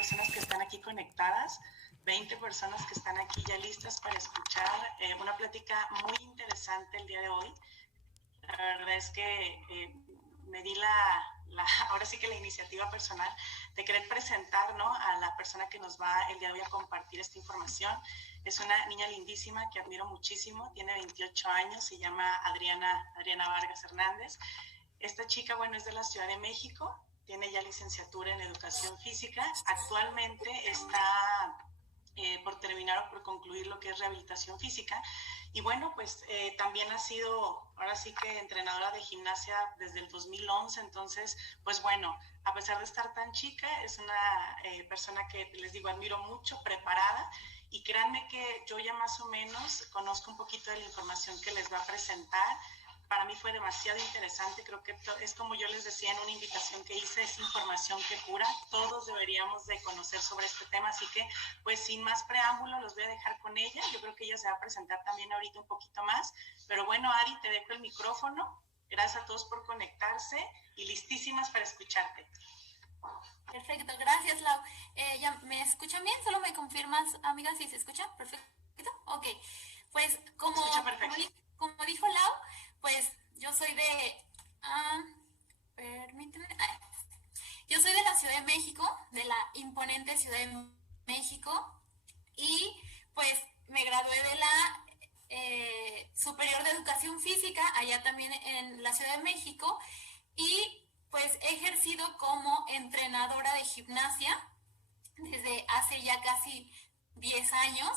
personas que están aquí conectadas, 20 personas que están aquí ya listas para escuchar una plática muy interesante el día de hoy. La verdad es que me di ahora sí que la iniciativa personal de querer presentar, ¿no?, a la persona que nos va el día de hoy a compartir esta información. Es una niña lindísima que admiro muchísimo, tiene 28 años, se llama Adriana Vargas Hernández. Esta chica, bueno, es de la Ciudad de México, tiene ya licenciatura en Educación Física, actualmente está por terminar o por concluir lo que es rehabilitación física. Y bueno, pues también ha sido, ahora sí que entrenadora de gimnasia desde el 2011, entonces, pues bueno, a pesar de estar tan chica, es una persona que, les digo, admiro mucho, preparada, y créanme que yo ya más o menos conozco un poquito de la información que les va a presentar. Para mí fue demasiado interesante, creo que es como yo les decía en una invitación que hice, es información que cura, todos deberíamos de conocer sobre este tema, así que pues sin más preámbulo los voy a dejar con ella, yo creo que ella se va a presentar también ahorita un poquito más, pero bueno, Ari, te dejo el micrófono, gracias a todos por conectarse y listísimas para escucharte. Perfecto, gracias Lau. ¿Ya me escuchan bien? ¿Solo me confirmas, amiga, si se escucha? Perfecto. Ok, pues como dijo Lau, pues yo soy de... permíteme... yo soy de la Ciudad de México, de la imponente Ciudad de México, y pues me gradué de la Superior de Educación Física, allá también en la Ciudad de México, y pues he ejercido como entrenadora de gimnasia desde hace ya casi 10 años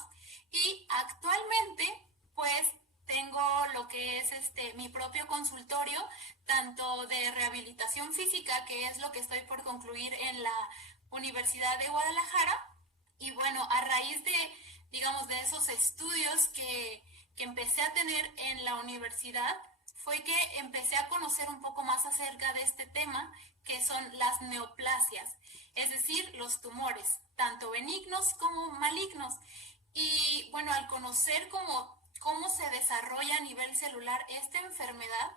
y actualmente pues tengo lo que es mi propio consultorio, tanto de rehabilitación física, que es lo que estoy por concluir en la Universidad de Guadalajara, y bueno, a raíz de, digamos, de esos estudios que empecé a tener en la universidad, fue que empecé a conocer un poco más acerca de este tema, que son las neoplasias, es decir, los tumores, tanto benignos como malignos. Y bueno, al conocer cómo se desarrolla a nivel celular esta enfermedad,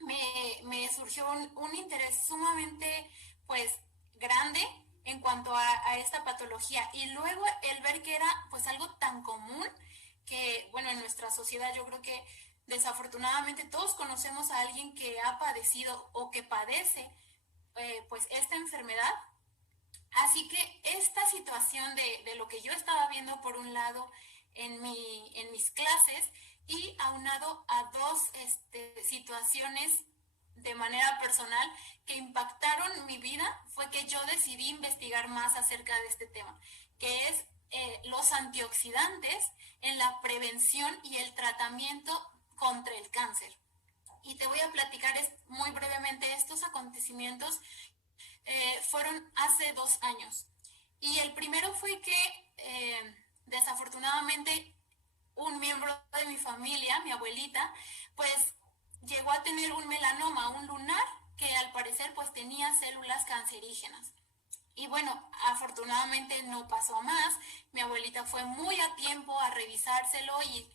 me surgió un interés sumamente pues grande en cuanto a esta patología, y luego el ver que era pues algo tan común que, bueno, en nuestra sociedad yo creo que desafortunadamente todos conocemos a alguien que ha padecido o que padece pues esta enfermedad. Así que esta situación de lo que yo estaba viendo por un lado en mis clases, y aunado a dos situaciones de manera personal que impactaron mi vida, fue que yo decidí investigar más acerca de este tema, que es los antioxidantes en la prevención y el tratamiento contra el cáncer. Y te voy a platicar muy brevemente estos acontecimientos. Fueron hace 2 años. Y el primero fue que desafortunadamente un miembro de mi familia, mi abuelita, pues llegó a tener un melanoma, un lunar, que al parecer pues tenía células cancerígenas. Y bueno, afortunadamente no pasó a más. Mi abuelita fue muy a tiempo a revisárselo y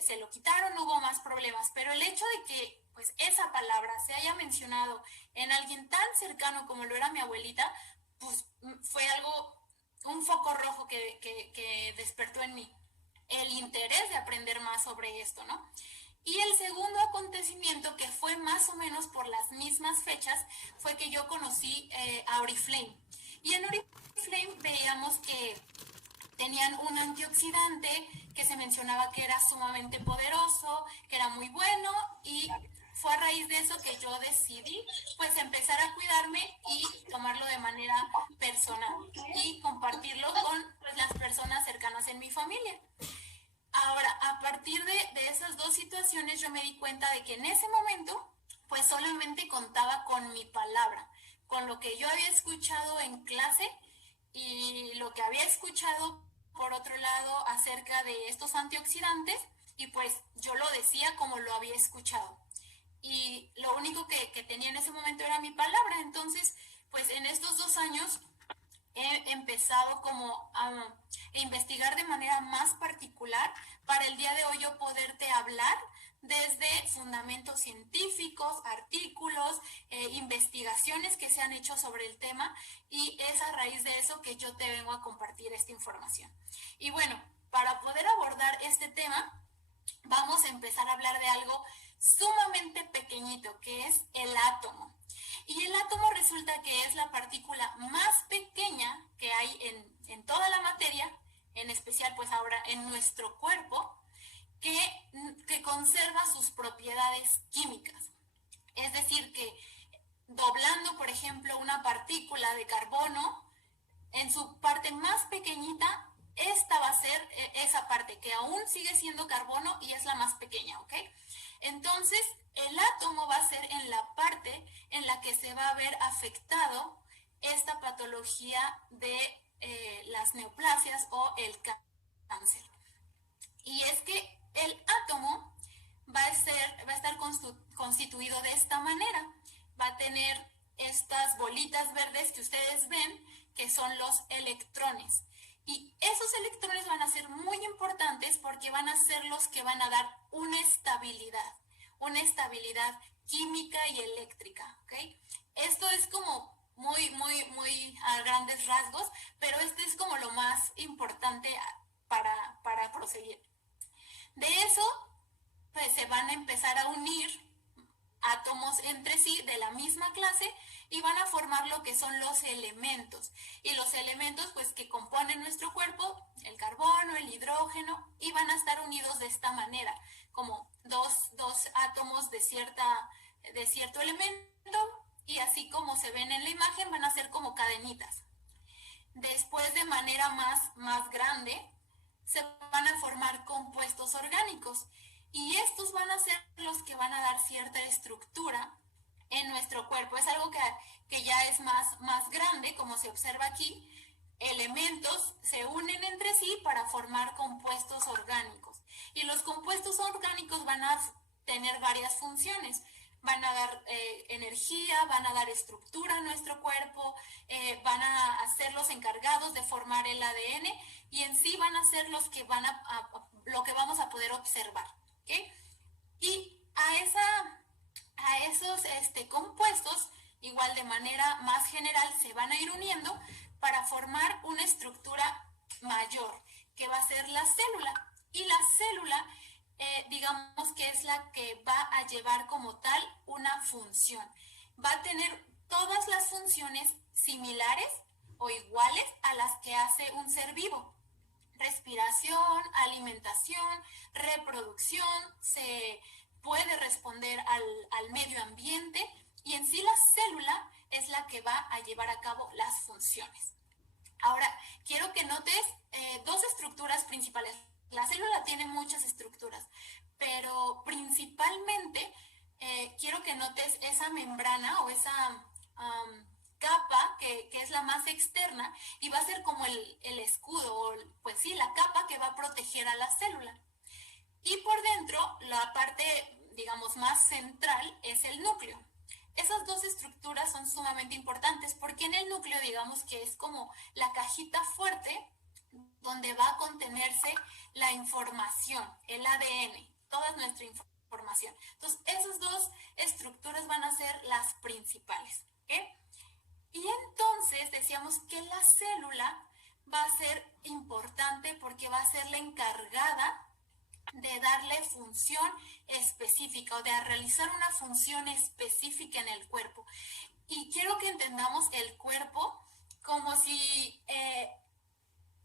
se lo quitaron, no hubo más problemas. Pero el hecho de que pues esa palabra se haya mencionado en alguien tan cercano como lo era mi abuelita, pues fue un foco rojo que despertó en mí el interés de aprender más sobre esto, ¿no? Y el segundo acontecimiento, que fue más o menos por las mismas fechas, fue que yo conocí a Oriflame. Y en Oriflame veíamos que tenían un antioxidante que se mencionaba que era sumamente poderoso, que era muy bueno, y fue a raíz de eso que yo decidí pues empezar a cuidarme y tomarlo de manera personal y compartirlo con pues, las personas cercanas en mi familia. Ahora, a partir de esas dos situaciones, yo me di cuenta de que en ese momento pues solamente contaba con mi palabra, con lo que yo había escuchado en clase y lo que había escuchado por otro lado acerca de estos antioxidantes, y pues yo lo decía como lo había escuchado. Y lo único que tenía en ese momento era mi palabra. Entonces, pues en estos 2 años he empezado como a investigar de manera más particular para el día de hoy yo poderte hablar desde fundamentos científicos, artículos, investigaciones que se han hecho sobre el tema, y es a raíz de eso que yo te vengo a compartir esta información. Y bueno, para poder abordar este tema, vamos a empezar a hablar de algo sumamente pequeñito, que es el átomo. Y el átomo resulta que es la partícula más pequeña que hay en toda la materia, en especial pues ahora en nuestro cuerpo, que conserva sus propiedades químicas. Es decir, que doblando, por ejemplo, una partícula de carbono, en su parte más pequeñita, esta va a ser esa parte que aún sigue siendo carbono y es la más pequeña, ¿ok? Entonces, el átomo va a ser en la parte en la que se va a ver afectado esta patología de las neoplasias o el cáncer. Y es que el átomo va a estar constituido de esta manera. Va a tener estas bolitas verdes que ustedes ven, que son los electrones. Y esos electrones van a ser muy importantes porque van a ser los que van a dar una estabilidad química y eléctrica, ¿ok? Esto es como muy a grandes rasgos, pero esto es como lo más importante para proseguir. De eso, pues se van a empezar a unir átomos entre sí de la misma clase y van a formar lo que son los elementos. Y los elementos pues que componen nuestro cuerpo, el carbono, el hidrógeno, y van a estar unidos de esta manera, como dos átomos de cierto elemento, y así como se ven en la imagen van a ser como cadenitas. Después, de manera más grande, se van a formar compuestos orgánicos, y estos van a ser los que van a dar cierta estructura en nuestro cuerpo. Es algo que ya es más grande, como se observa aquí. Elementos se unen entre sí para formar compuestos orgánicos, y los compuestos orgánicos van a tener varias funciones. Van a dar energía, van a dar estructura a nuestro cuerpo, van a ser los encargados de formar el ADN, y en sí van a ser los que lo que vamos a poder observar, ¿okay? Y a esos compuestos, igual de manera más general, se van a ir uniendo para formar una estructura mayor, que va a ser la célula. Y la célula, digamos que es la que va a llevar como tal una función. Va a tener todas las funciones similares o iguales a las que hace un ser vivo. Respiración, alimentación, reproducción, se puede responder al medio ambiente, y en sí la célula es la que va a llevar a cabo las funciones. Ahora, quiero que notes dos estructuras principales. La célula tiene muchas estructuras, pero principalmente quiero que notes esa membrana o esa capa que es la más externa, y va a ser como el escudo, o pues sí, la capa que va a proteger a la célula. Y por dentro, la parte, digamos, más central es el núcleo. Esas dos estructuras son sumamente importantes porque en el núcleo, digamos que es como la cajita fuerte donde va a contenerse la información, el ADN, toda nuestra información. Entonces, esas dos estructuras van a ser las principales, ¿ok? Y entonces decíamos que la célula va a ser importante porque va a ser la encargada de darle función específica, o de realizar una función específica en el cuerpo. Y quiero que entendamos el cuerpo como si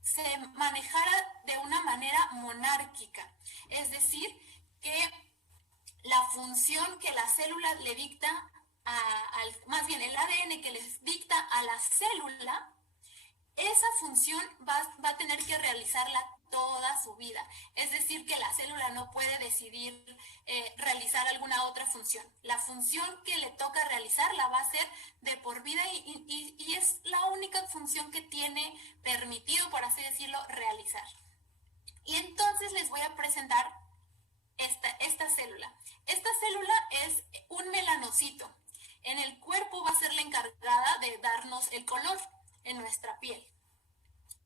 se manejara de una manera monárquica. Es decir, que la función que la célula le dicta, más bien el ADN que les dicta a la célula, esa función va a tener que realizarla toda su vida. Es decir, que la célula no puede decidir realizar alguna otra función. La función que le toca realizar la va a hacer de por vida, y es la única función que tiene permitido, por así decirlo, realizar. Y entonces les voy a presentar esta célula. Esta célula es un melanocito. En el cuerpo va a ser la encargada de darnos el color en nuestra piel.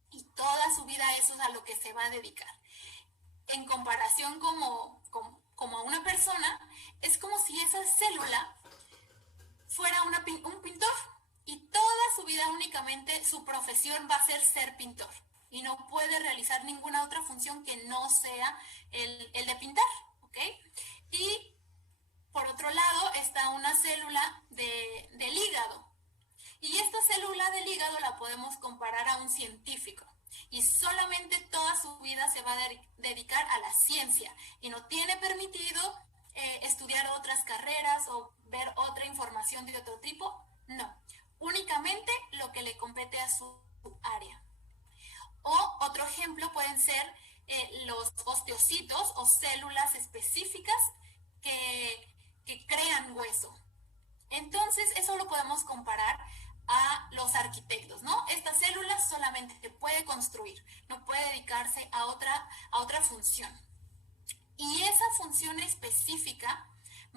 Y toda su vida eso es a lo que se va a dedicar. En comparación como a una persona, es como si esa célula fuera un pintor y toda su vida únicamente su profesión va a ser pintor y no puede realizar ninguna otra función que no sea el de pintar, ¿ok? Y por otro lado está una célula del hígado. Y esta célula del hígado la podemos comparar a un científico. Y solamente toda su vida se va a dedicar a la ciencia. Y no tiene permitido estudiar otras carreras o ver otra información de otro tipo. No. Únicamente lo que le compete a su área. O otro ejemplo pueden ser los osteocitos o células específicas que crean hueso. Entonces, eso lo podemos comparar a los arquitectos, ¿no? Esta célula solamente puede construir, no puede dedicarse a otra función. Y esa función específica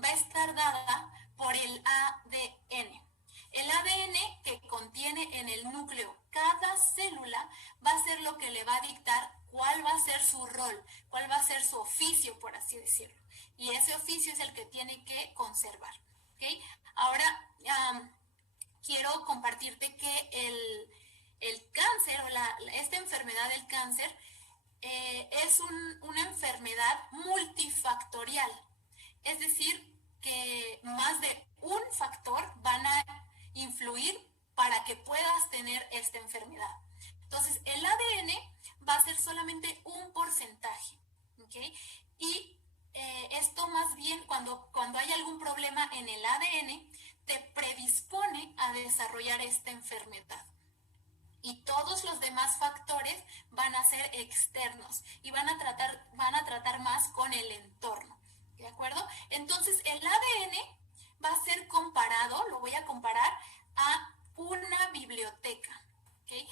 va a estar dada por el ADN. El ADN que contiene en el núcleo cada célula va a ser lo que le va a dictar cuál va a ser su rol, cuál va a ser su oficio, por así decirlo. Y ese oficio es el que tiene que conservar. ¿Okay? Ahora, quiero compartirte que el cáncer o esta enfermedad del cáncer es una enfermedad multifactorial. Es decir, que más de un factor van a influir para que puedas tener esta enfermedad. Entonces, el ADN va a ser solamente un porcentaje, ¿okay? Y esto más bien cuando hay algún problema en el ADN, te predispone a desarrollar esta enfermedad. Y todos los demás factores van a ser externos y van a tratar más con el entorno. ¿De acuerdo? Entonces, el ADN va a ser comparado, lo voy a comparar a una biblioteca. ¿Okay?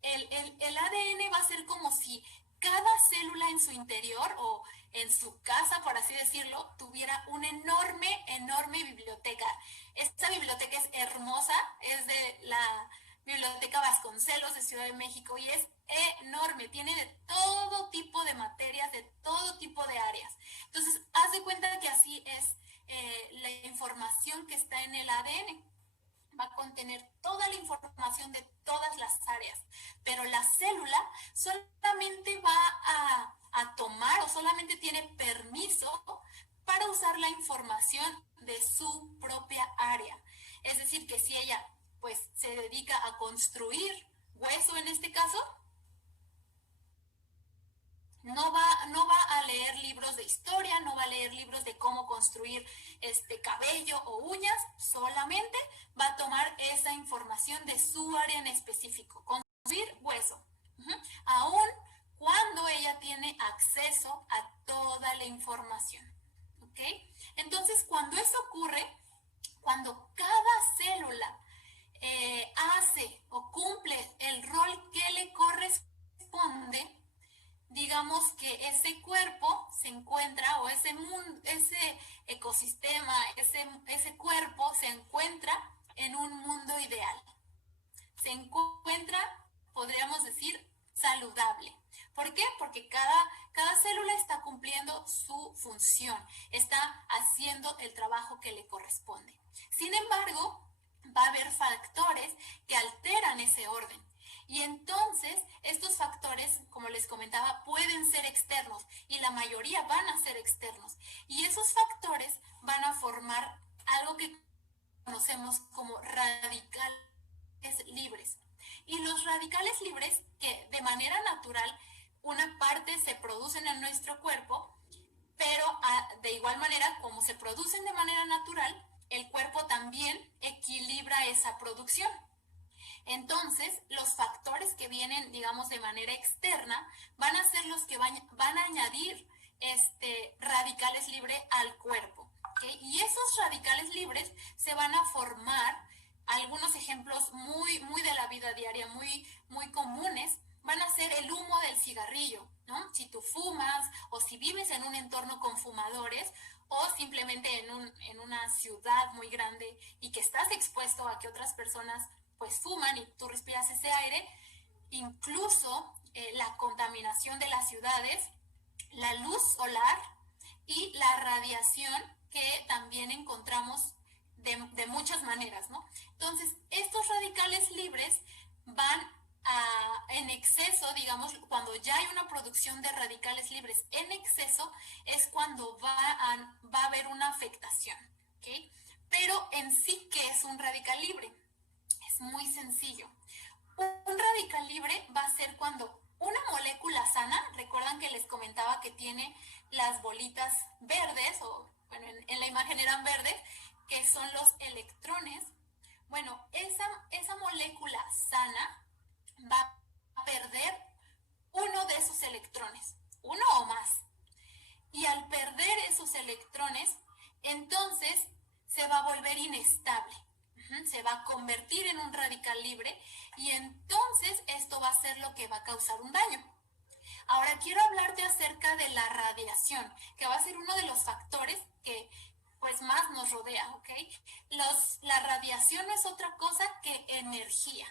El ADN va a ser como si cada célula en su interior o en su casa, por así decirlo, tuviera una enorme biblioteca. Esta biblioteca es hermosa, es de la Biblioteca Vasconcelos de Ciudad de México y es enorme, tiene de todo tipo de materias, de todo tipo de áreas. Entonces, haz de cuenta que así es la información que está en el ADN. Va a contener toda la información de todas las áreas, pero la célula solamente va a tomar o solamente tiene permiso para usar la información de su propia área. Es decir, que si ella pues se dedica a construir hueso en este caso, no va a leer libros de historia, no va a leer libros de cómo construir cabello o uñas, solamente va a tomar esa información de su área en específico, construir hueso. Aún cuando ella tiene acceso a toda la información. ¿Ok? Entonces, cuando eso ocurre, cuando cada célula hace o cumple el rol que le corresponde, digamos que ese cuerpo se encuentra, o ese mundo, ese ecosistema, ese cuerpo se encuentra en un mundo ideal. Se encuentra, podríamos decir, saludable. ¿Por qué? Porque cada célula está cumpliendo su función, está haciendo el trabajo que le corresponde. Sin embargo, va a haber factores que alteran ese orden. Y entonces, estos factores, como les comentaba, pueden ser externos y la mayoría van a ser externos. Y esos factores van a formar algo que conocemos como radicales libres. Y los radicales libres, que de manera natural, una parte se producen en nuestro cuerpo, pero de igual manera, como se producen de manera natural, el cuerpo también equilibra esa producción. Entonces, los factores que vienen, digamos, de manera externa, van a ser los que van a añadir radicales libres al cuerpo. ¿Okay? Y esos radicales libres se van a formar, algunos ejemplos muy de la vida diaria, muy comunes, van a ser el humo del cigarrillo, ¿no? Si tú fumas o si vives en un entorno con fumadores o simplemente en una ciudad muy grande y que estás expuesto a que otras personas pues fuman y tú respiras ese aire, incluso la contaminación de las ciudades, la luz solar y la radiación que también encontramos de muchas maneras, ¿no? Entonces, estos radicales libres van en exceso, digamos, cuando ya hay una producción de radicales libres en exceso, es cuando va a haber una afectación, ¿ok? Pero en sí, ¿qué es un radical libre? Es muy sencillo. Un radical libre va a ser cuando una molécula sana, recuerdan que les comentaba que tiene las bolitas verdes, o bueno, en la imagen eran verdes, que son los electrones. Bueno, esa molécula sana va a perder uno de esos electrones, uno o más. Y al perder esos electrones, entonces se va a volver inestable. Se va a convertir en un radical libre y entonces esto va a ser lo que va a causar un daño. Ahora quiero hablarte acerca de la radiación, que va a ser uno de los factores que pues más nos rodea, ¿ok? La radiación no es otra cosa que energía.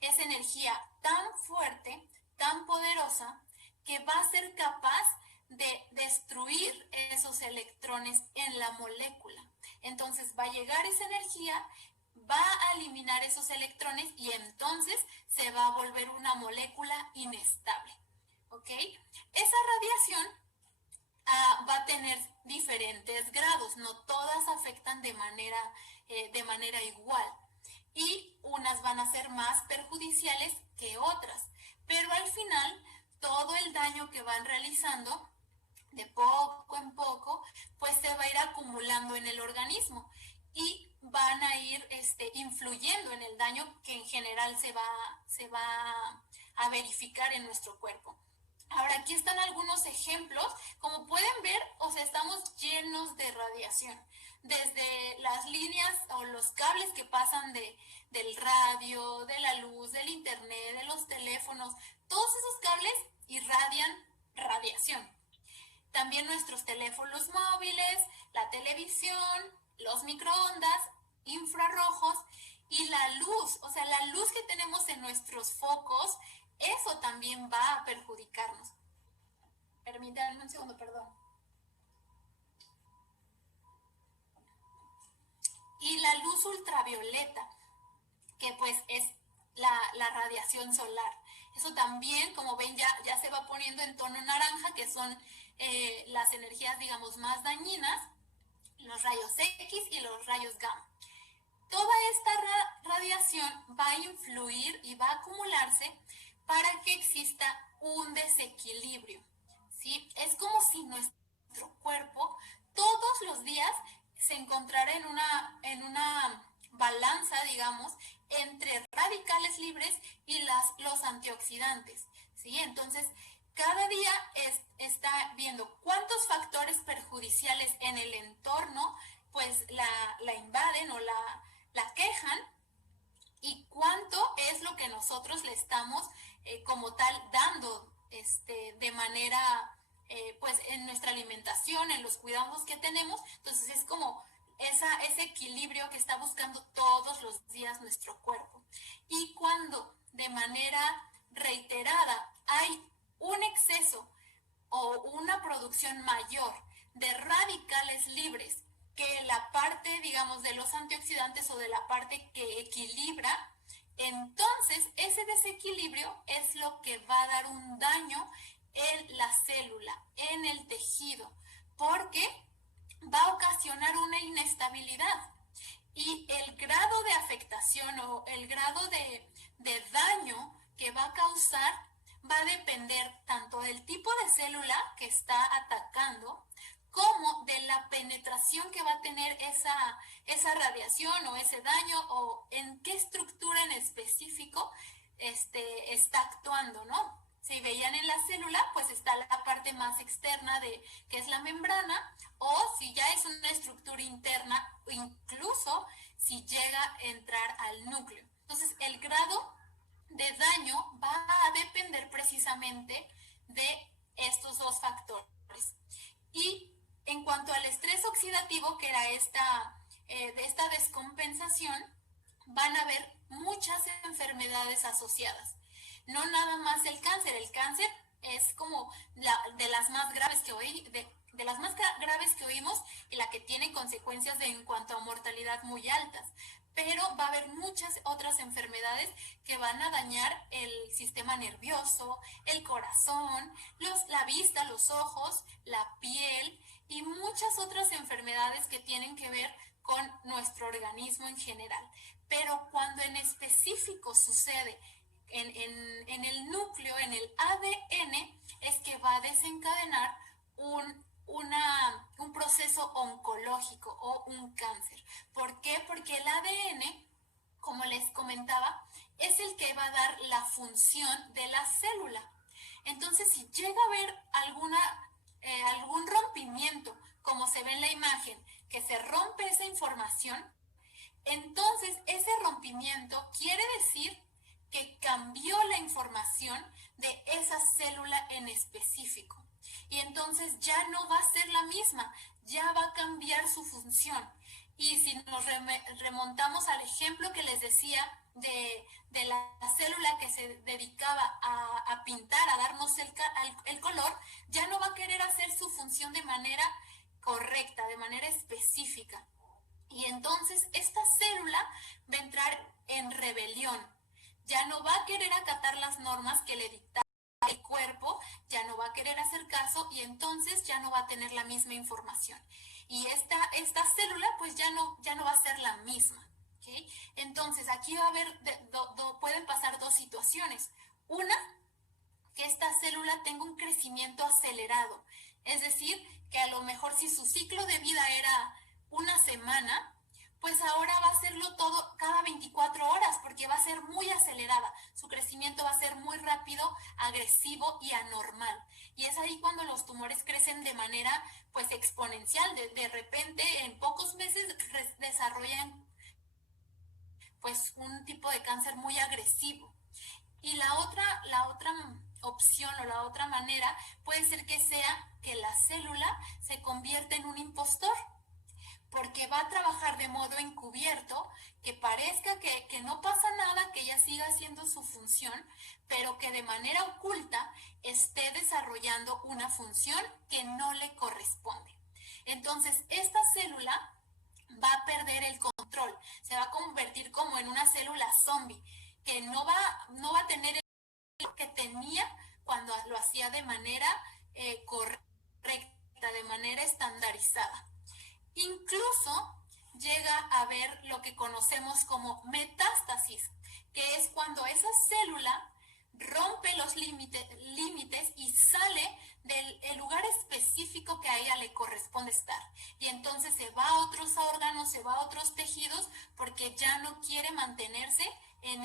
Es energía tan fuerte, tan poderosa, que va a ser capaz de destruir esos electrones en la molécula. Entonces va a llegar esa energía, va a eliminar esos electrones y entonces se va a volver una molécula inestable. ¿Ok? Esa radiación va a tener diferentes grados, no todas afectan de manera igual. Y unas van a ser más perjudiciales que otras. Pero al final, todo el daño que van realizando, de poco en poco, pues se va a ir acumulando en el organismo y van a ir influyendo en el daño que en general se va a verificar en nuestro cuerpo. Ahora, aquí están algunos ejemplos. Como pueden ver, estamos llenos de radiación. Desde las líneas o los cables que pasan del radio, de la luz, del internet, de los teléfonos, todos esos cables irradian radiación. También nuestros teléfonos móviles, la televisión, los microondas, infrarrojos y la luz. La luz que tenemos en nuestros focos, eso también va a perjudicarnos. Permítanme un segundo, perdón. Y la luz ultravioleta, que pues es la radiación solar. Eso también, como ven, ya se va poniendo en tono naranja, que son las energías, digamos, más dañinas, los rayos X y los rayos gamma. Toda esta radiación va a influir y va a acumularse para que exista un desequilibrio, ¿sí? Es como si nuestro cuerpo todos los días se encontrara en una balanza, digamos, entre radicales libres y los antioxidantes, ¿sí? Entonces, cada día está viendo cuántos factores perjudiciales en el entorno pues la invaden o la quejan y cuánto es lo que nosotros le estamos como tal dando de manera pues en nuestra alimentación, en los cuidados que tenemos. Entonces es como ese equilibrio que está buscando todos los días nuestro cuerpo. Y cuando de manera reiterada hay un exceso o una producción mayor de radicales libres que la parte, digamos, de los antioxidantes o de la parte que equilibra, entonces ese desequilibrio es lo que va a dar un daño en la célula, en el tejido, porque va a ocasionar una inestabilidad. Y el grado de afectación o el grado de daño que va a causar va a depender tanto del tipo de célula que está atacando como de la penetración que va a tener esa radiación o ese daño o en qué estructura en específico está actuando, ¿no? Si veían en la célula, pues está la parte más externa que es la membrana, o si ya es una estructura interna, o incluso si llega a entrar al núcleo. Entonces, el grado de daño va a depender precisamente de estos dos factores. Y en cuanto al estrés oxidativo, que era de esta descompensación, van a haber muchas enfermedades asociadas. No nada más el cáncer es como de las más graves que hoy graves que oímos y la que tiene consecuencias en cuanto a mortalidad muy altas. Pero va a haber muchas otras enfermedades que van a dañar el sistema nervioso, el corazón, la vista, los ojos, la piel y muchas otras enfermedades que tienen que ver con nuestro organismo en general. Pero cuando en específico sucede en el núcleo, en el ADN, es que va a desencadenar un proceso oncológico o un cáncer. ¿Por qué? Porque el ADN, como les comentaba, es el que va a dar la función de la célula. Entonces, si llega a haber algún rompimiento, como se ve en la imagen, que se rompe esa información, entonces ese rompimiento quiere decir que cambió la información de esa célula en específico. Y entonces ya no va a ser la misma, ya va a cambiar su función. Y si nos remontamos al ejemplo que les decía de la célula que se dedicaba a pintar, a darnos el color, ya no va a querer hacer su función de manera correcta, de manera específica. Y entonces esta célula va a entrar en rebelión. Ya no va a querer acatar las normas que le dicta el cuerpo, ya no va a querer hacer caso y entonces ya no va a tener la misma información. Y esta célula pues ya no va a ser la misma. ¿Okay? Entonces aquí va a haber, pueden pasar dos situaciones. Una, que esta célula tenga un crecimiento acelerado. Es decir, que a lo mejor si su ciclo de vida era una semana, pues ahora va a hacerlo todo cada 24 horas porque va a ser muy acelerada. Su crecimiento va a ser muy rápido, agresivo y anormal. Y es ahí cuando los tumores crecen de manera pues exponencial. De repente, en pocos meses desarrollan pues un tipo de cáncer muy agresivo. Y la otra opción o la otra manera puede ser que sea que la célula se convierta en un impostor, porque va a trabajar de modo encubierto, que parezca que no pasa nada, que ella siga haciendo su función, pero que de manera oculta esté desarrollando una función que no le corresponde. Entonces, esta célula va a perder el control, se va a convertir como en una célula zombie, que no va a tener el que tenía cuando lo hacía de manera correcta, de manera estandarizada. Incluso llega a haber lo que conocemos como metástasis, que es cuando esa célula rompe los límites y sale del lugar específico que a ella le corresponde estar. Y entonces se va a otros órganos, se va a otros tejidos, porque ya no quiere mantenerse en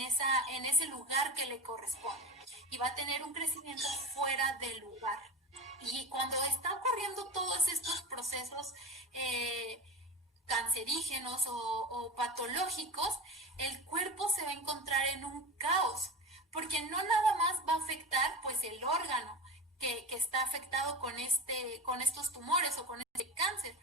ese lugar que le corresponde. Y va a tener un crecimiento fuera del lugar. Y cuando está ocurriendo todos estos procesos cancerígenos o patológicos, el cuerpo se va a encontrar en un caos, porque no nada más va a afectar pues el órgano que está afectado con estos tumores o con este cáncer,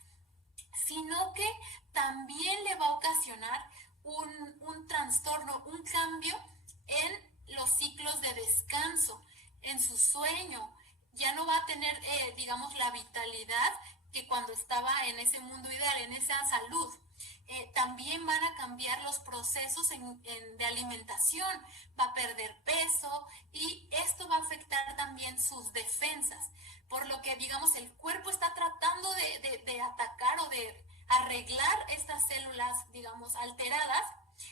sino que también le va a ocasionar un trastorno, un cambio en los ciclos de descanso, en su sueño. Ya no va a tener, digamos, la vitalidad que cuando estaba en ese mundo ideal, en esa salud. También van a cambiar los procesos de alimentación, va a perder peso y esto va a afectar también sus defensas, por lo que digamos el cuerpo está tratando de atacar o de arreglar estas células digamos alteradas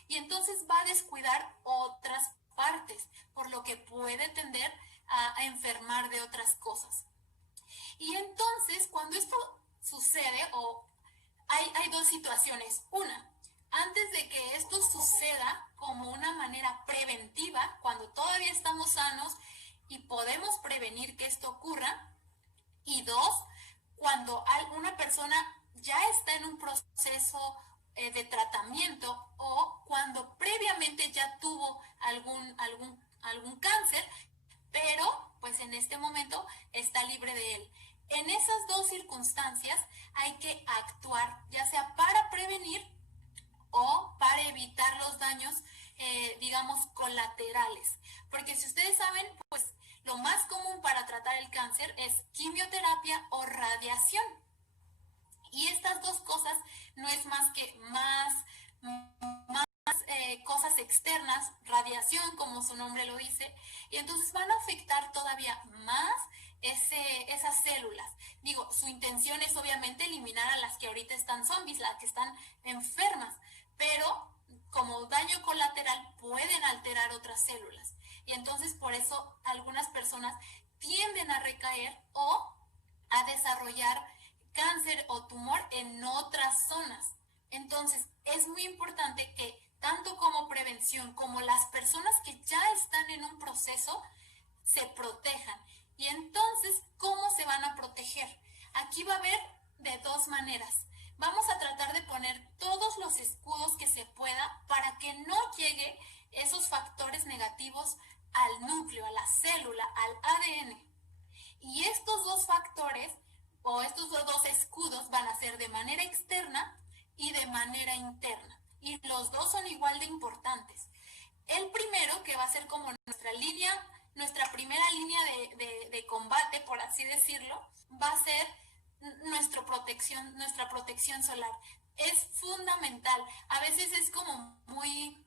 y entonces va a descuidar otras partes, por lo que puede tender a enfermar de otras cosas. Y entonces cuando esto sucede o hay dos situaciones. Una, antes de que esto suceda como una manera preventiva, cuando todavía estamos sanos y podemos prevenir que esto ocurra. Y dos, cuando una persona ya está en un proceso de tratamiento o cuando previamente ya tuvo algún cáncer, pero pues en este momento está libre de él. En esas dos circunstancias hay que actuar, ya sea para prevenir o para evitar los daños, digamos, colaterales. Porque si ustedes saben, pues Lo más común para tratar el cáncer es quimioterapia o radiación. Y estas dos cosas no es más que más cosas externas, radiación como su nombre lo dice, y entonces van a afectar todavía más esas células. Digo, su intención es obviamente eliminar a las que ahorita están zombies, las que están enfermas, pero como daño colateral pueden alterar otras células. Y entonces por eso algunas personas tienden a recaer o a desarrollar cáncer o tumor en otras zonas. Entonces es muy importante que tanto como prevención como las personas que ya están en un proceso se protejan. Y entonces, ¿cómo se van a proteger? Aquí va a haber de dos maneras. Vamos a tratar de poner todos los escudos que se pueda para que no llegue esos factores negativos al núcleo, a la célula, al ADN. Y estos dos factores o estos dos escudos van a ser de manera externa y de manera interna. Y los dos son igual de importantes. El primero, que va a ser como nuestra primera línea de combate, por así decirlo, va a ser nuestra protección solar. Es fundamental. A veces es como muy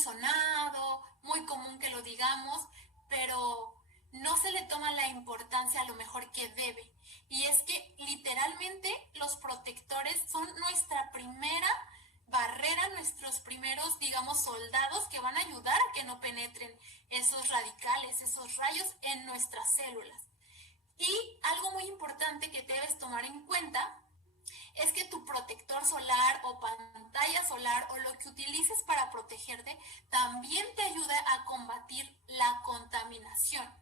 sonado, muy común que lo digamos, pero no se le toma la importancia a lo mejor que debe. Y es que literalmente los protectores son nuestra primera barrera, nuestros primeros, digamos, soldados que van a ayudar a que no penetren esos radicales, esos rayos en nuestras células. Y algo muy importante que debes tomar en cuenta es que tu protector solar o pantalla solar o lo que utilices para protegerte también te ayuda a combatir la contaminación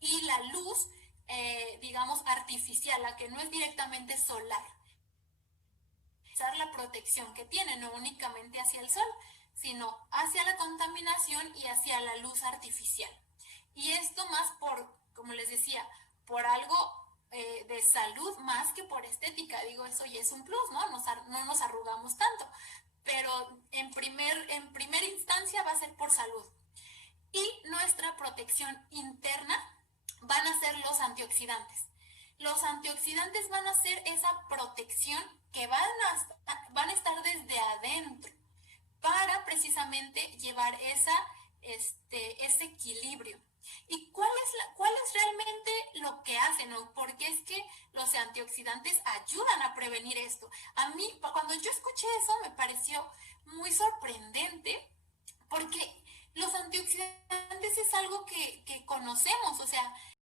y la luz, digamos, artificial, la que no es directamente solar. La protección que tiene, no únicamente hacia el sol, sino hacia la contaminación y hacia la luz artificial. Y esto más por, como les decía, por algo de salud más que por estética. Digo, eso ya es un plus, ¿no? No nos arrugamos tanto, pero en primera instancia va a ser por salud. Y nuestra protección interna van a ser los antioxidantes. Los antioxidantes van a ser esa protección que van a estar desde adentro para precisamente llevar ese equilibrio. ¿Y cuál es realmente lo que hacen? ¿O por qué es que los antioxidantes ayudan a prevenir esto? A mí, cuando yo escuché eso, me pareció muy sorprendente porque los antioxidantes es algo que conocemos, o sea,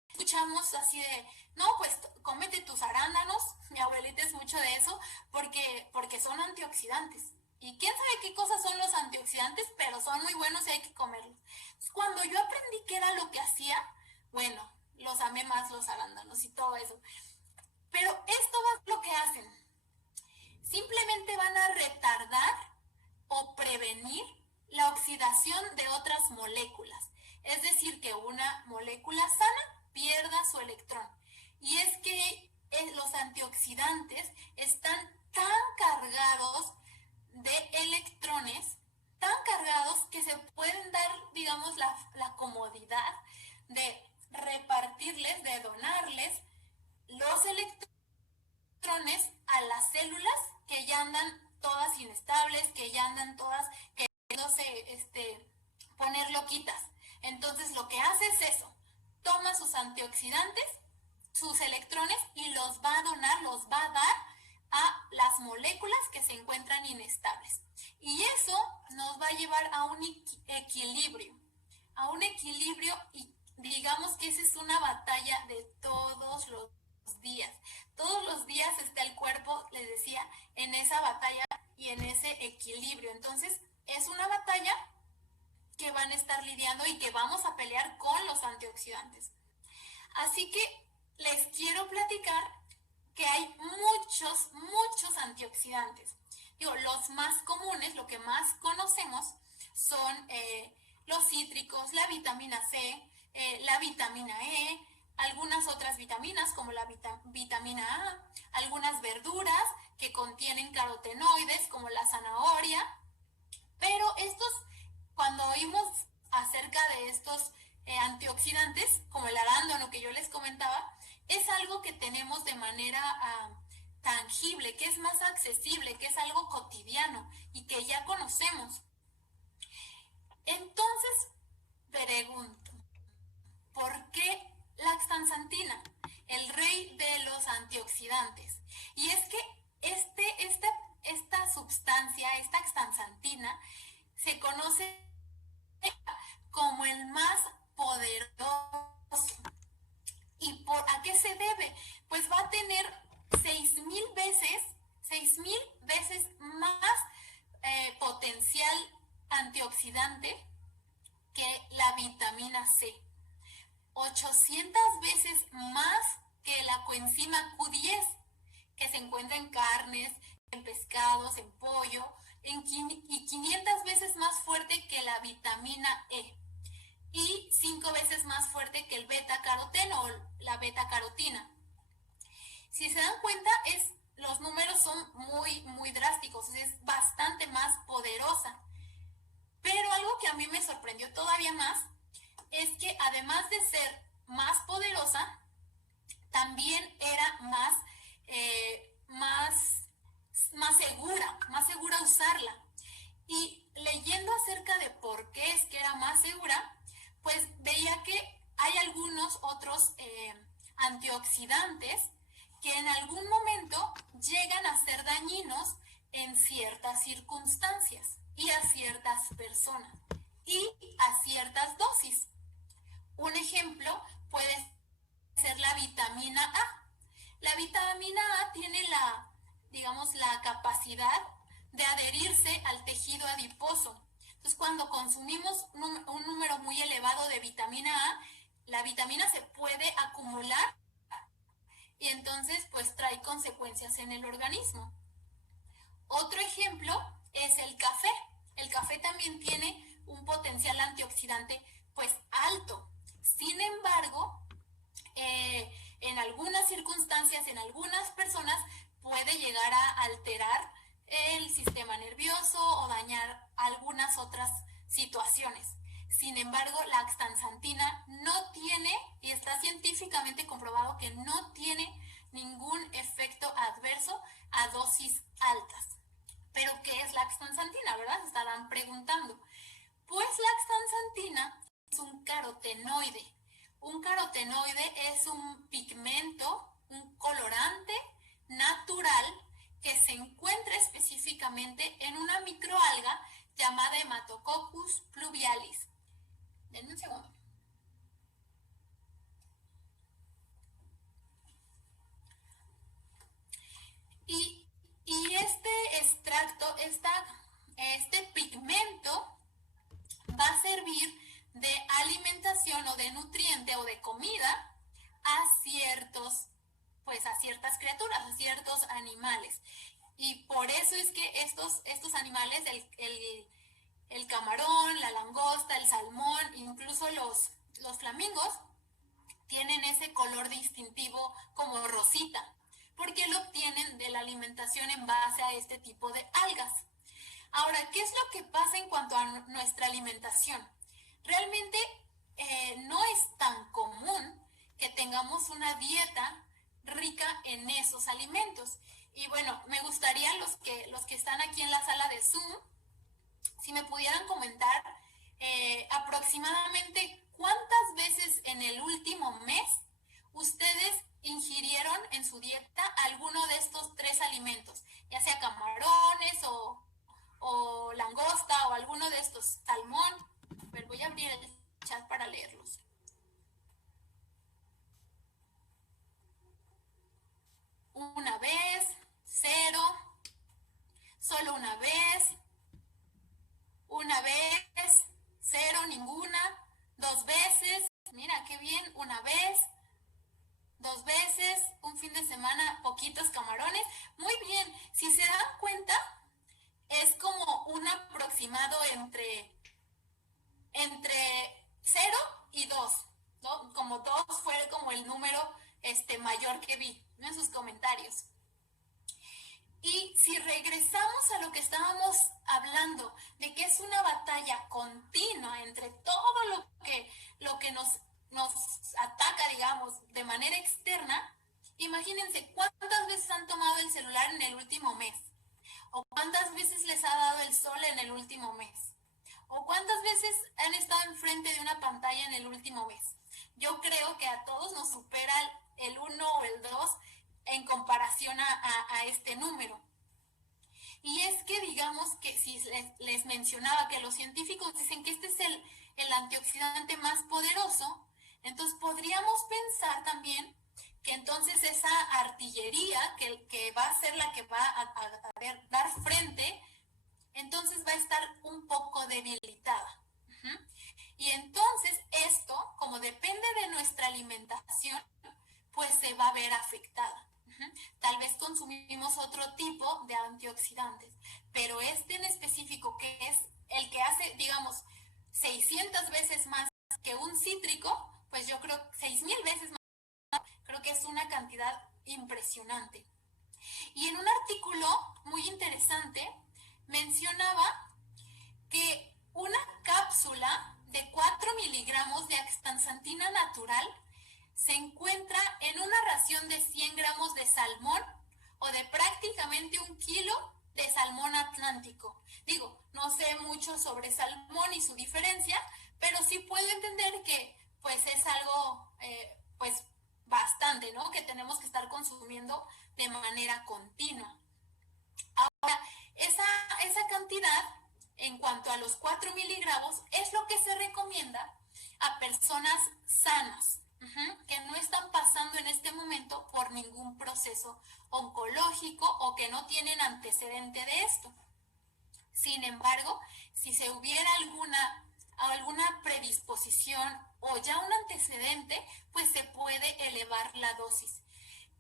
escuchamos así de, no, pues cómete tus arándanos, mi abuelita es mucho de eso, porque son antioxidantes. Y quién sabe qué cosas son los antioxidantes, pero son muy buenos y hay que comerlos. Cuando yo aprendí qué era lo que hacía, bueno, los amé más los arándanos y todo eso. Pero esto es lo que hacen. Simplemente van a retardar o prevenir la oxidación de otras moléculas. Es decir, que una molécula sana pierda su electrón. Y es que los antioxidantes están tan cargados de electrones, tan cargados que se pueden dar, digamos, la comodidad de repartirles, de donarles los electrones a las células que ya andan todas inestables, que ya andan todas queriéndose poner loquitas. Entonces lo que hace es eso, toma sus antioxidantes, sus electrones y los va a donar, los va a dar a las moléculas que se encuentran inestables. Y eso nos va a llevar a un equilibrio, y digamos que esa es una batalla de todos los días. Todos los días está el cuerpo, les decía, en esa batalla y en ese equilibrio. Entonces, es una batalla que van a estar lidiando y que vamos a pelear con los antioxidantes. Así que les quiero platicar que hay muchos antioxidantes. Digo, los más comunes, lo que más conocemos son los cítricos, la vitamina C, la vitamina E, algunas otras vitaminas como la vitamina A, algunas verduras que contienen carotenoides como la zanahoria, pero cuando oímos acerca de estos antioxidantes, como el arándano que yo les comentaba, es algo que tenemos de manera tangible, que es más accesible, que es algo cotidiano y que ya conocemos. Entonces, pregunto, ¿por qué la astaxantina, el rey de los antioxidantes? Y es que esta sustancia, esta astaxantina, se conoce como el más poderoso. ¿Y a qué se debe? Pues va a tener 6,000 veces más potencial antioxidante que la vitamina C. 800 veces más que la coenzima Q10, que se encuentra en carnes, en pescados, en pollo, y 500 veces más fuerte que la vitamina E. Y 5 veces más fuerte que el beta-caroteno o la beta-carotina. Si se dan cuenta, los números son muy drásticos, es bastante más poderosa. Pero algo que a mí me sorprendió todavía más es que además de ser más poderosa, también era más segura usarla. Y leyendo acerca de por qué es que era más segura, pues veía que hay algunos otros antioxidantes que en algún momento llegan a ser dañinos en ciertas circunstancias y a ciertas personas y a ciertas dosis. Un ejemplo puede ser la vitamina A. La vitamina A tiene la capacidad de adherirse al tejido adiposo. Entonces, cuando consumimos un número muy elevado de vitamina A, la vitamina se puede acumular y entonces pues trae consecuencias en el organismo. Otro ejemplo es el café. El café también tiene un potencial antioxidante pues alto. Sin embargo, en algunas circunstancias, en algunas personas, puede llegar a alterar el sistema nervioso o dañar algunas otras situaciones. Sin embargo, la astaxantina no tiene, y está científicamente comprobado que no tiene ningún efecto adverso a dosis altas. ¿Pero qué es la astaxantina, verdad? Se estarán preguntando. Pues la astaxantina es un carotenoide. Un carotenoide es un pigmento, un colorante natural que se encuentra específicamente en una microalga llamada Hematococcus pluvialis. Denme un segundo. Y este extracto, este pigmento va a servir de alimentación o de nutriente o de comida a ciertas criaturas, a ciertos animales. Y por eso es que estos animales, el camarón, la langosta, el salmón, incluso los flamingos, tienen ese color distintivo como rosita, porque lo obtienen de la alimentación en base a este tipo de algas. Ahora, ¿qué es lo que pasa en cuanto a nuestra alimentación? Realmente no es tan común que tengamos una dieta rica en esos alimentos. Y bueno, me gustaría los que están aquí en la sala de Zoom, si me pudieran comentar aproximadamente cuántas veces en el último mes ustedes ingirieron en su dieta alguno de estos 3 alimentos, ya sea camarones o langosta o alguno de estos, salmón. A ver, voy a abrir el chat para leerlos. Una vez, 0, solo una vez, 0, ninguna, 2 veces, mira qué bien, una vez, 2 veces, un fin de semana, poquitos camarones. Muy bien, si se dan cuenta, es como un aproximado entre 0 y 2, ¿no? Como 2 fue como el número mayor que vi, ¿no? En sus comentarios. Y si regresamos a lo que estábamos hablando, de que es una batalla continua entre todo lo que nos ataca, digamos, de manera externa, imagínense cuántas veces han tomado el celular en el último mes, o cuántas veces les ha dado el sol en el último mes, o cuántas veces han estado enfrente de una pantalla en el último mes. Yo creo que a todos nos supera el 1 o el 2 en comparación a este número. Y es que digamos que si les mencionaba que los científicos dicen que este es el antioxidante más poderoso, entonces podríamos pensar también que entonces esa artillería que va a ser la que va a dar frente, entonces va a estar un poco debilitada. Y entonces esto, como depende de nuestra alimentación, pues se va a ver afectada. Tal vez consumimos otro tipo de antioxidantes, pero este en específico, que es el que hace, digamos, 600 veces más que un cítrico, pues yo creo 6,000 veces más, creo que es una cantidad impresionante. Y en un artículo muy interesante mencionaba que una cápsula de 4 miligramos de astaxantina natural se encuentra en una ración de 100 gramos de salmón o de prácticamente 1 kilo de salmón atlántico. Digo, no sé mucho sobre salmón y su diferencia, pero sí puedo entender que pues es algo pues bastante, ¿no? Que tenemos que estar consumiendo de manera continua. Ahora, esa cantidad, en cuanto a los 4 miligramos, es lo que se recomienda a personas sanas, que no están pasando en este momento por ningún proceso oncológico o que no tienen antecedente de esto. Sin embargo, si se hubiera alguna predisposición o ya un antecedente, pues se puede elevar la dosis.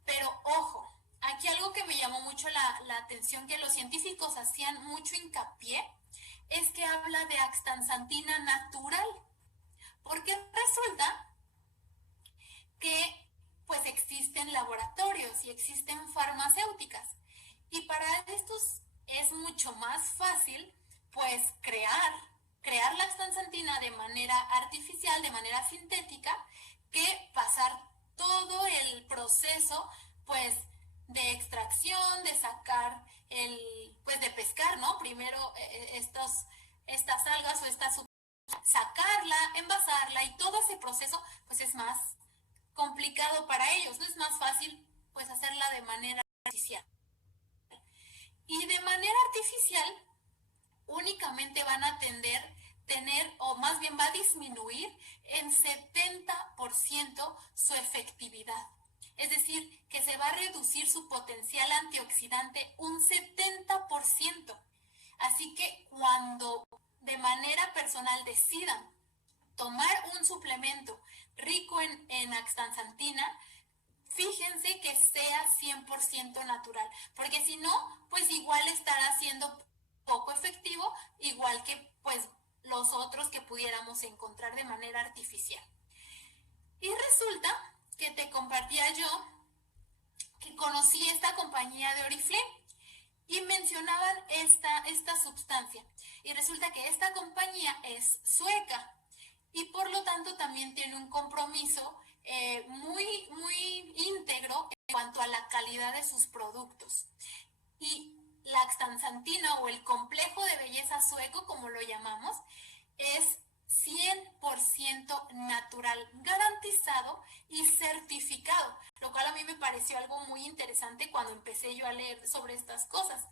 Pero ojo, aquí algo que me llamó mucho la atención, que los científicos hacían mucho hincapié, es que habla de astaxantina natural, porque resulta que pues existen laboratorios y existen farmacéuticas, y para estos es mucho más fácil pues crear la astaxantina de manera artificial, de manera sintética, que pasar todo el proceso pues de extracción, de sacar pues de pescar, ¿no? Primero estas algas o sacarla, envasarla, y todo ese proceso pues es más complicado para ellos, no es más fácil pues hacerla de manera artificial. Y de manera artificial únicamente van a tener, o más bien va a disminuir en 70% su efectividad. Es decir, que se va a reducir su potencial antioxidante un 70%. Así que cuando de manera personal decidan tomar un suplemento rico en astaxantina, fíjense que sea 100% natural, porque si no, pues igual estará siendo poco efectivo, igual que pues los otros que pudiéramos encontrar de manera artificial. Y resulta que te compartía yo que conocí esta compañía de Oriflame y mencionaban esta sustancia, y resulta que esta compañía es sueca y por lo tanto también tiene un compromiso muy íntegro en cuanto a la calidad de sus productos. Y la astaxantina, o el complejo de belleza sueco, como lo llamamos, es 100% natural, garantizado y certificado, lo cual a mí me pareció algo muy interesante cuando empecé yo a leer sobre estas cosas.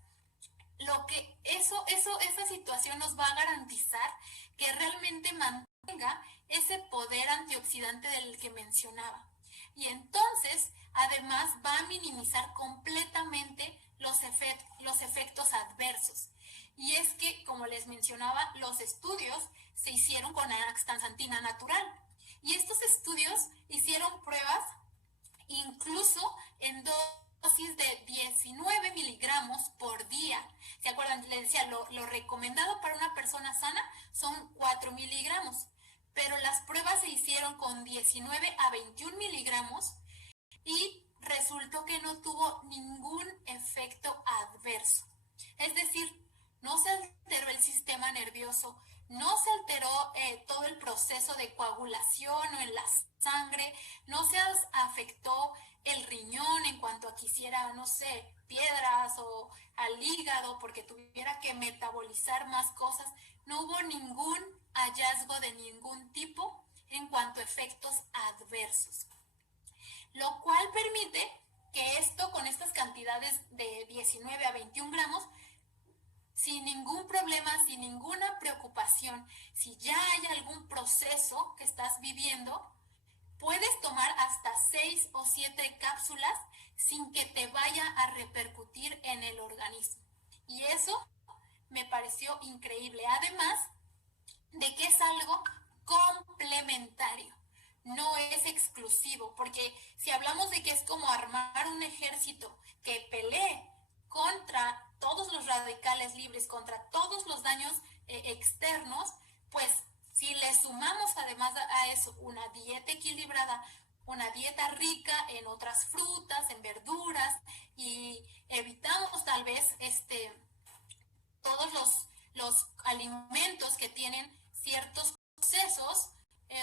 Lo que esa situación nos va a garantizar que realmente mantenga ese poder antioxidante del que mencionaba. Y entonces, además, va a minimizar completamente los efectos adversos. Y es que, como les mencionaba, los estudios se hicieron con astaxantina natural. Y estos estudios hicieron pruebas incluso en dosis de 19 miligramos por día. ¿Se acuerdan? Les decía, lo recomendado para una persona sana son 4 miligramos, pero las pruebas se hicieron con 19 a 21 miligramos y resultó que no tuvo ningún efecto adverso. Es decir, no se alteró el sistema nervioso, no se alteró todo el proceso de coagulación o en la sangre, no se afectó el riñón en cuanto a que hiciera, no sé, piedras o al hígado porque tuviera que metabolizar más cosas. No hubo ningún hallazgo de ningún tipo en cuanto a efectos adversos, lo cual permite que esto con estas cantidades de 19 a 21 gramos, sin ningún problema, sin ninguna preocupación, si ya hay algún proceso que estás viviendo, puedes tomar hasta 6 o 7 cápsulas sin que te vaya a repercutir en el organismo. Y eso me pareció increíble, además de que es algo complementario, no es exclusivo, porque si hablamos de que es como armar un ejército que pelee contra todos los radicales libres, contra todos los daños externos, pues si le sumamos además a eso una dieta equilibrada, una dieta rica en otras frutas, en verduras, y evitamos tal vez todos los alimentos que tienen ciertos procesos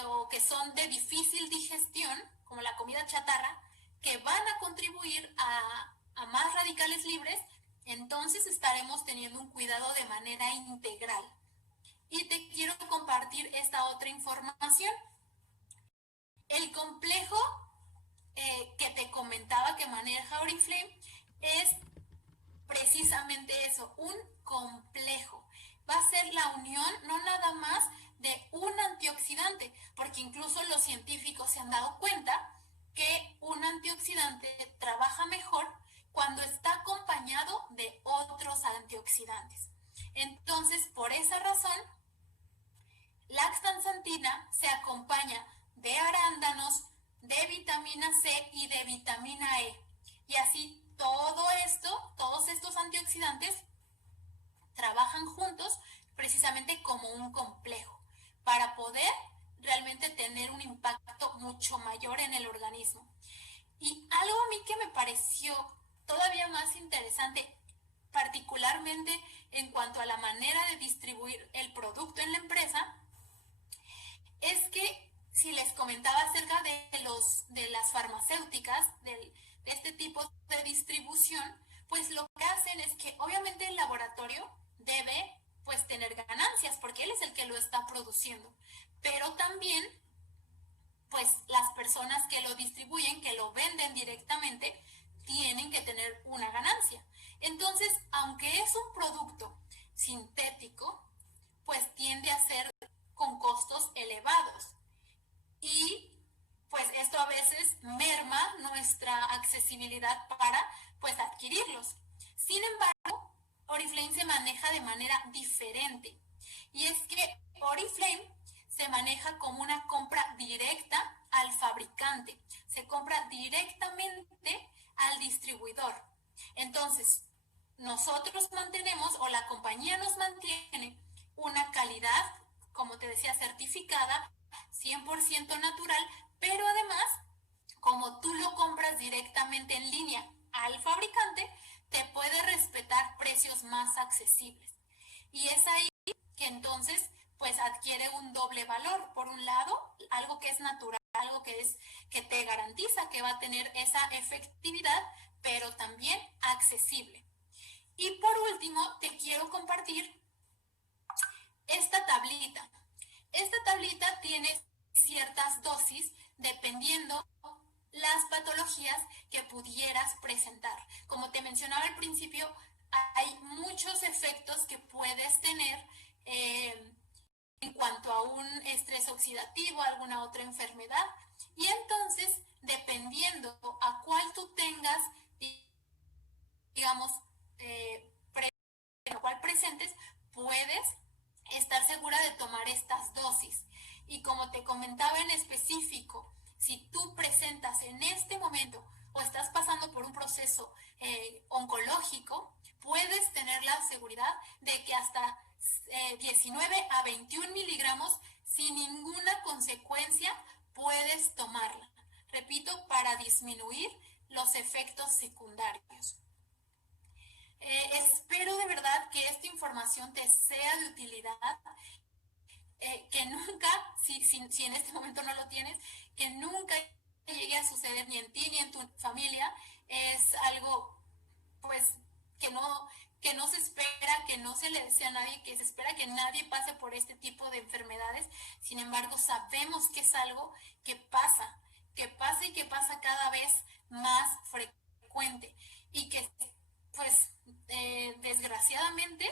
o que son de difícil digestión, como la comida chatarra, que van a contribuir a más radicales libres, entonces estaremos teniendo un cuidado de manera integral. Y te quiero compartir esta otra información. El complejo que te comentaba que maneja Oriflame es precisamente eso, un complejo. Va a ser la unión no nada más de un antioxidante, porque incluso los científicos se han dado cuenta que un antioxidante trabaja mejor cuando está acompañado de otros antioxidantes. Entonces, por esa razón, la astaxantina se acompaña de arándanos, de vitamina C y de vitamina E. Y así todo esto, todos estos antioxidantes trabajan juntos precisamente como un complejo para poder realmente tener un impacto mucho mayor en el organismo. Y algo a mí que me pareció todavía más interesante, particularmente en cuanto a la manera de distribuir el producto en la empresa, es que si les comentaba acerca de las farmacéuticas, de este tipo de distribución, pues lo que hacen es que obviamente el laboratorio debe pues tener ganancias porque él es el que lo está produciendo, pero también pues las personas que lo distribuyen, que lo venden directamente, tienen que tener una ganancia. Entonces, aunque es un producto sintético, pues tiende a ser con costos elevados. Y pues esto a veces merma nuestra accesibilidad para pues adquirirlos. Sin embargo, Oriflame se maneja de manera diferente. Y es que Oriflame se maneja como una compra directa al fabricante. Se compra directamente al distribuidor. Entonces, nosotros mantenemos o la compañía nos mantiene una calidad, como te decía, certificada, 100% natural, pero además, como tú lo compras directamente en línea al fabricante, te puede respetar precios más accesibles. Y es ahí que entonces pues adquiere un doble valor. Por un lado, algo que es natural, algo que te garantiza que va a tener esa efectividad, pero también accesible. Y por último, te quiero compartir esta tablita. Esta tablita tiene ciertas dosis dependiendo las patologías que pudieras presentar. Como te mencionaba al principio, hay muchos efectos que puedes tener en cuanto a un estrés oxidativo, alguna otra enfermedad. Y entonces, dependiendo a cuál tú tengas, digamos, lo cual presentes, puedes estar segura de tomar estas dosis. Y como te comentaba en específico, si tú presentas en este momento o estás pasando por un proceso oncológico, puedes tener la seguridad de que hasta 19 a 21 miligramos sin ninguna consecuencia puedes tomarla. Repito, para disminuir los efectos secundarios. Espero de verdad que esta información te sea de utilidad, que nunca, si en este momento no lo tienes, que nunca llegue a suceder ni en ti ni en tu familia. Es algo, pues, que no se espera, que no se le desea a nadie, que se espera que nadie pase por este tipo de enfermedades. Sin embargo, sabemos que es algo que pasa y que pasa cada vez más frecuente y que, pues, desgraciadamente,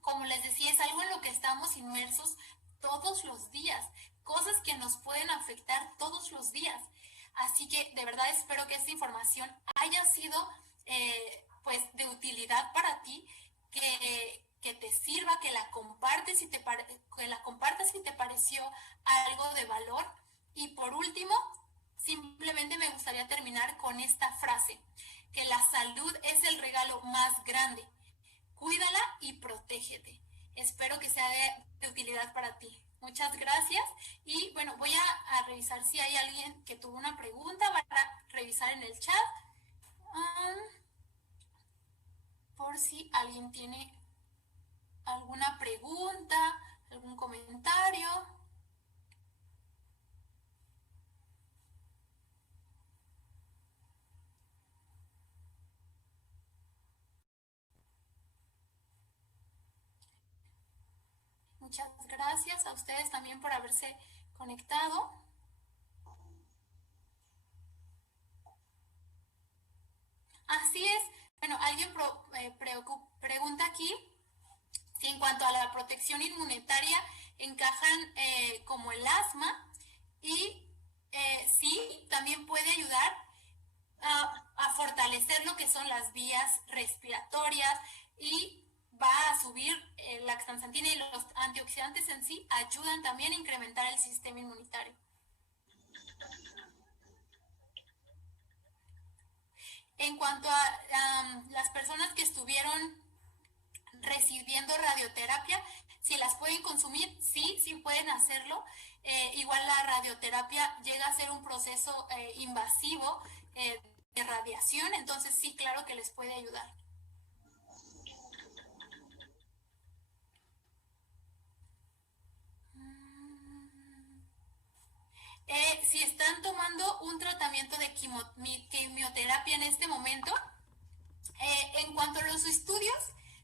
como les decía, es algo en lo que estamos inmersos todos los días, cosas que nos pueden afectar todos los días. Así que de verdad espero que esta información haya sido pues de utilidad para ti, que te sirva, que la compartas si te pareció algo de valor. Y por último, simplemente me gustaría terminar con esta frase, que la salud es el regalo más grande. Cuídala y protégete. Espero que sea de utilidad para ti. Muchas gracias. Y bueno, voy a revisar si hay alguien que tuvo una pregunta para revisar en el chat. Por si alguien tiene alguna pregunta, algún comentario. Muchas gracias a ustedes también por haberse conectado. Así es. Bueno, alguien pregunta aquí si en cuanto a la protección inmunitaria encajan como el asma, y sí, también puede ayudar a fortalecer lo que son las vías respiratorias, y va a subir la astaxantina, y los antioxidantes en sí ayudan también a incrementar el sistema inmunitario. En cuanto a las personas que estuvieron recibiendo radioterapia, si las pueden consumir, sí pueden hacerlo. Igual la radioterapia llega a ser un proceso invasivo de radiación, entonces sí, claro que les puede ayudar. Si están tomando un tratamiento de quimioterapia en este momento, en cuanto a los estudios,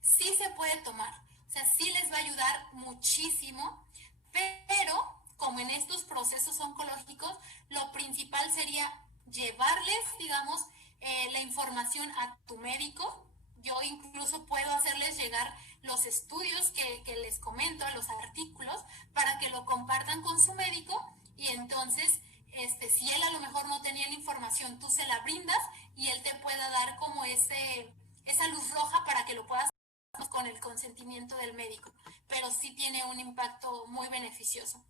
sí se puede tomar. O sea, sí les va a ayudar muchísimo, pero como en estos procesos oncológicos, lo principal sería llevarles, digamos, la información a tu médico. Yo incluso puedo hacerles llegar los estudios que les comento, los artículos, para que lo compartan con su médico, y entonces, si él a lo mejor no tenía la información, tú se la brindas y él te pueda dar como esa luz roja para que lo puedas hacer con el consentimiento del médico. Pero sí tiene un impacto muy beneficioso.